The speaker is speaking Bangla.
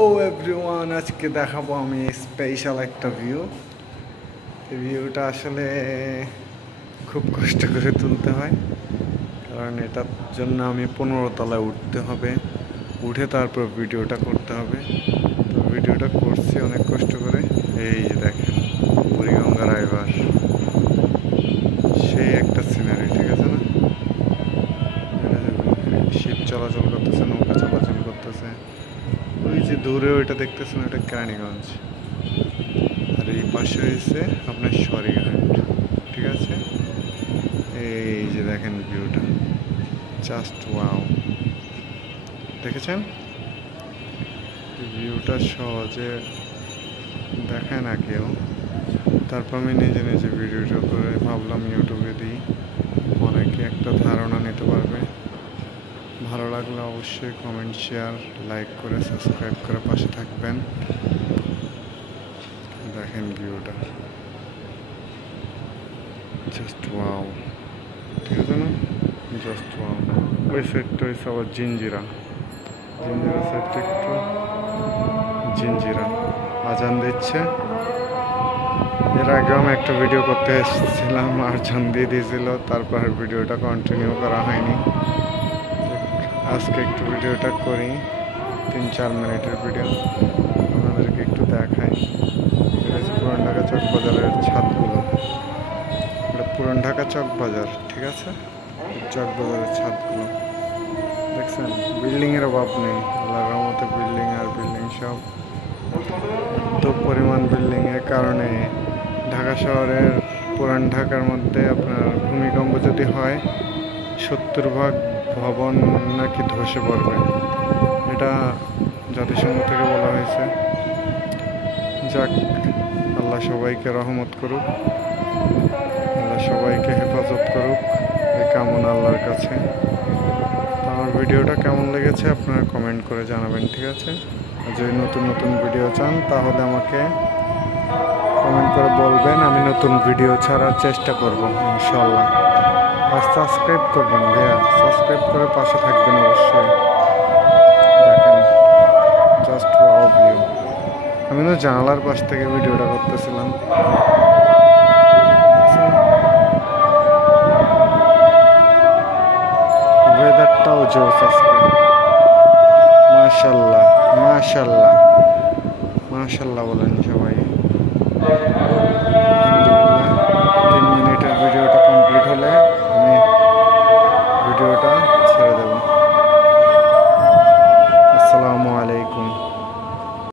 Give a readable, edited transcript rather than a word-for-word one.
ও এভরিওয়ান, আজকে দেখাবো আমি স্পেশাল একটা ভিউ। এই ভিউটা আসলে খুব কষ্ট করে তুলতে হয়, কারণ এটার জন্য আমি 15 তলায় উঠতে হবে, উঠে তারপর ভিডিওটা করতে হবে। তো ভিডিওটা করছি অনেক কষ্ট করে। এই যে দেখেন বুড়িগঙ্গা রাইভার, সেই একটা সিনারি, ঠিক আছে না? শিপ চলাচল করতেছে, নৌকা চলাচল করতেছে। ওই যে দূরে ওইটা দেখতেছেন, ওটা কেরানীগঞ্জ, আর এই পাশে হয়েছে আপনার সরিঘাট, ঠিক আছে? এই যে দেখেন ভিউটা, জাস্ট ওয়াও। দেখেছেন ভিউটা? সহজে দেখায় না কেউ, তারপর আমি নিজে নিজে ভিডিওটা করে ভাবলাম ইউটিউবে দিই, অনেকে একটা ধারণা নিতে পারবে। ভালো লাগলে অবশ্যই কমেন্ট, শেয়ার, লাইক করে সাবস্ক্রাইব করে পাশে থাকবেন। দেখেন ভিউটা, জাস্ট ওয়াও, ঠিক আছে না? Just wow. ওই সাইডটা হয়েছে আবার জিঞ্জিরা সাইডটা একটু জিঞ্জিরা আজান দিচ্ছে। এর আগেও আমি একটা ভিডিও করতে এসেছিলাম, আজান দিয়ে দিয়েছিল, তারপর ভিডিওটা কন্টিনিউ করা হয়নি। আজকে একটু ভিডিওটা করি, 3-4 মিনিটের ভিডিও, আপনাদেরকে একটু দেখাই। এটা হচ্ছে পুরান ঢাকা চক বাজারের ছাদগুলো। এটা পুরান ঢাকা চক বাজার, ঠিক আছে? চক বাজারের ছাদগুলো দেখছেন? বিল্ডিংয়ের অভাব নেই, আল্লাহর রহমতে বিল্ডিং আর বিল্ডিং, সব এত পরিমাণ বিল্ডিংয়ের কারণে ঢাকা শহরের পুরান ঢাকার মধ্যে আপনার ভূমিকম্প যদি হয় 70% ভবন নাকি ধসে পড়বে, এটা জাতিসংঘ থেকে বলা হয়েছে। যাক, আল্লাহ সবাইকে রহমত করুক, আল্লাহ সবাইকে হেফাজত করুক, এই কামনা আল্লাহর কাছে। আমার ভিডিওটা কেমন লেগেছে আপনারা কমেন্ট করে জানাবেন, ঠিক আছে? আর যদি নতুন নতুন ভিডিও চান তাহলে আমাকে কমেন্ট করে বলবেন, আমি নতুন ভিডিও ছাড়ার চেষ্টা করব ইনশাল্লাহ। আর সাবস্ক্রাইব করবেন ভাইয়া, সাবস্ক্রাইব করে পাশে থাকবেন অবশ্যই। দেখেন জাস্ট ওয়াও ভিউ। আমি তো জানালার পাশ থেকে ভিডিওটা করতেছিলাম। ওয়েদারটাও জোস আজকে, মাশাল্লাহ মাশাল্লাহ মাশাল্লাহ বলেন সবাই।